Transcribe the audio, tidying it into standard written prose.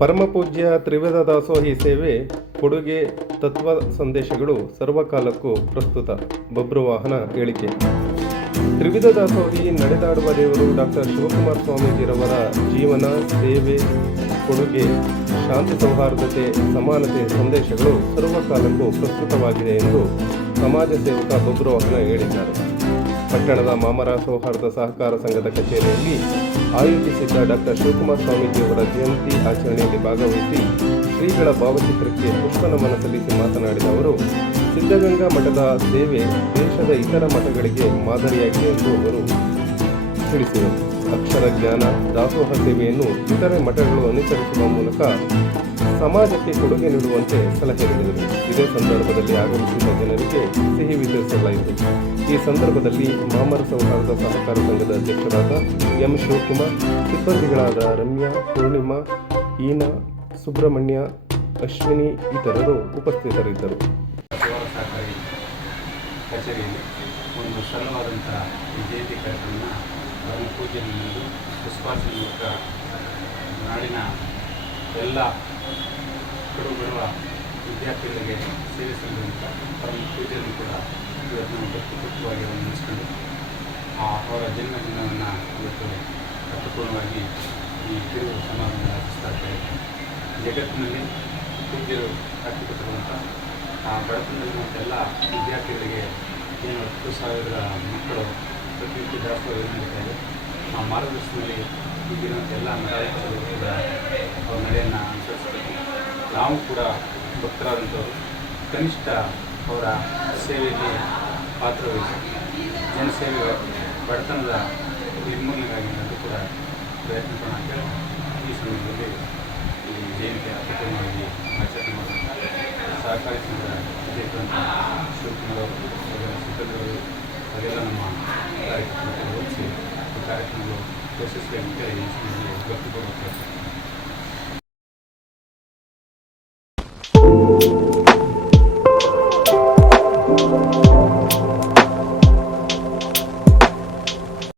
ಪರಮಪೂಜ್ಯ ತ್ರಿವಿಧ ದಾಸೋಹಿ ಸೇವೆ ಕೊಡುಗೆ ತತ್ವ ಸಂದೇಶಗಳು ಸರ್ವಕಾಲಕ್ಕೂ ಪ್ರಸ್ತುತ. ಬಬ್ರುವಾಹನ ಹೇಳಿಕೆ. ತ್ರಿವಿಧ ದಾಸೋಹಿ ನಡೆದಾಡುವ ದೇವರು ಡಾಕ್ಟರ್ ಶಿವಕುಮಾರ ಸ್ವಾಮೀಜಿರವರ ಜೀವನ, ಸೇವೆ, ಕೊಡುಗೆ, ಶಾಂತಿ, ಸೌಹಾರ್ದತೆ, ಸಮಾನತೆ ಸಂದೇಶಗಳು ಸರ್ವಕಾಲಕ್ಕೂ ಪ್ರಸ್ತುತವಾಗಿದೆ ಎಂದು ಸಮಾಜ ಸೇವಕ ಬಬ್ರುವಾಹನ ಹೇಳಿದ್ದಾರೆ. ಪಟ್ಟಣದ ಮಾಮರ ಸೌಹಾರ್ದ ಸಹಕಾರ ಸಂಘದ ಕಚೇರಿಯಲ್ಲಿ ಆಯೋಜಿಸಿದ್ದ ಡಾಕ್ಟರ್ ಶಿವಕುಮಾರ ಸ್ವಾಮೀಜಿಯವರ ಜಯಂತಿ ಆಚರಣೆಯಲ್ಲಿ ಭಾಗವಹಿಸಿ ಶ್ರೀಗಳ ಭಾವಚಿತ್ರಕ್ಕೆ ಪುಷ್ಪನಮನ ಸಲ್ಲಿಸಿ ಮಾತನಾಡಿದ ಅವರು, ಸಿದ್ಧಗಂಗಾ ಮಠದ ಸೇವೆ ದೇಶದ ಇತರ ಮಠಗಳಿಗೆ ಮಾದರಿಯಾಗಿದೆ ಎಂದು ಅವರು ತಿಳಿಸಿದರು. ಅಕ್ಷರ ಜ್ಞಾನ ದಾಸೋಹ ಸೇವೆಯನ್ನು ಇತರೆ ಮಠಗಳು ಅನುಸರಿಸುವ ಮೂಲಕ ಸಮಾಜಕ್ಕೆ ಕೊಡುಗೆ ನೀಡುವಂತೆ ಸಲಹೆ ನೀಡಿದರು. ಇದೇ ಸಂದರ್ಭದಲ್ಲಿ ಆಗಮಿಸಿದ ಜನರಿಗೆ ಸಿಹಿ ವಿತರಿಸಲಾಯಿತು. ಈ ಸಂದರ್ಭದಲ್ಲಿ ಮಾಮರ ಸೌಹಾರ್ದ ಸಹಕಾರ ಸಂಘದ ಅಧ್ಯಕ್ಷರಾದ ಎಂ ಶಿವಕುಮಾರ್, ಸಿಬ್ಬಂದಿಗಳಾದ ರಮ್ಯಾ, ಪೂರ್ಣಿಮಾ, ಈನಾ, ಸುಬ್ರಹ್ಮಣ್ಯ, ಅಶ್ವಿನಿ ಇತರರು ಉಪಸ್ಥಿತರಿದ್ದರು. ಸಹಕಾರಿ ಕಚೇರಿಯಲ್ಲಿ ಒಂದು ಸರಳವಾದಂಥ ಜಯಂತಿ ಕಾರ್ಯಕ್ರಮವನ್ನು ಪೂಜೆಯನ್ನು ಪುಷ್ಪಾರ್ಚನೆ ಮೂಲಕ ನಾಡಿನ ಎಲ್ಲ ಕಡುಬರುವ ವಿದ್ಯಾರ್ಥಿಗಳಿಗೆ ಸೇವೆ ಸಲ್ಲಿಸುವಂಥ ಪರಮ ಪೂಜೆಯನ್ನು ಕೂಡ ಇವತ್ತು ಭಕ್ತಿಪೂರ್ವಕವಾಗಿ ನೆನೆಸ್ಕೊಂಡು ಅವರ ಜನ್ಮದಿನವನ್ನು ಇವತ್ತು ಅರ್ಥಪೂರ್ಣವಾಗಿ ಈ ಕಿರು ಸಮಾರಂಭ ಆಚರಿಸ್ತಾ ಇದ್ದಾರೆ. ಜಗತ್ತಿನಲ್ಲಿ ಪೂಜ್ಯರು ಕಟ್ಟಿಕೊಟ್ಟಿರುವಂಥ ಬಡತನದಲ್ಲಿರುವಂಥ ಎಲ್ಲ ವಿದ್ಯಾರ್ಥಿಗಳಿಗೆ ಏನು 10,000 ಮಕ್ಕಳು ಪ್ರತಿನಿತ್ಯ ದಾಸೋಹ ನಡೀತಾ ಇದೆ. ಆ ಮಾರ್ಗದರ್ಶನದಲ್ಲಿ ಈಗಿರುವಂಥ ಎಲ್ಲ ಮಠಾಧೀಶರು ಕೂಡ ಅವ್ರ ನಡೆಯನ್ನು ಅನುಸರಿಸಬೇಕು. ನಾವು ಕೂಡ ಭಕ್ತರಾದಂಥವರು ಕನಿಷ್ಠ ಅವರ ಸೇವೆಯಲ್ಲಿ ಪಾತ್ರವಹಿಸಿ ಜನಸೇವೆ, ಬಡತನದ ನಿರ್ಮೂಲನೆಗಾಗಿ ಅದು ಕೂಡ ಪ್ರಯತ್ನ ಪಡೋಣ. ಈ ಸಮಯದಲ್ಲಿ ಈ ಜಯಂತಿ ಅರ್ಥಪೂರ್ಣವಾಗಿ ಆಚರಣೆ ಮಾಡುವಂಥ ಸಹಕಾರಿ ಸಂಘದ ಅಧ್ಯಕ್ಷರಂತ ಶಿವಕುಮಾರ್ ಅವರು, ಸಿಬ್ಬಂದಿಗಳು, ಅದೆಲ್ಲ ನಮ್ಮ ಕಾರ್ಯಕ್ರಮಕ್ಕೆ ಹೋಲಿಸಿ ಈ ಕಾರ್ಯಕ್ರಮಗಳು ಯಶಸ್ವಿಯಾಗಿ ಈ ಸಮಯದಲ್ಲಿ ವ್ಯಕ್ತಪಡಿಸುತ್ತಾರೆ.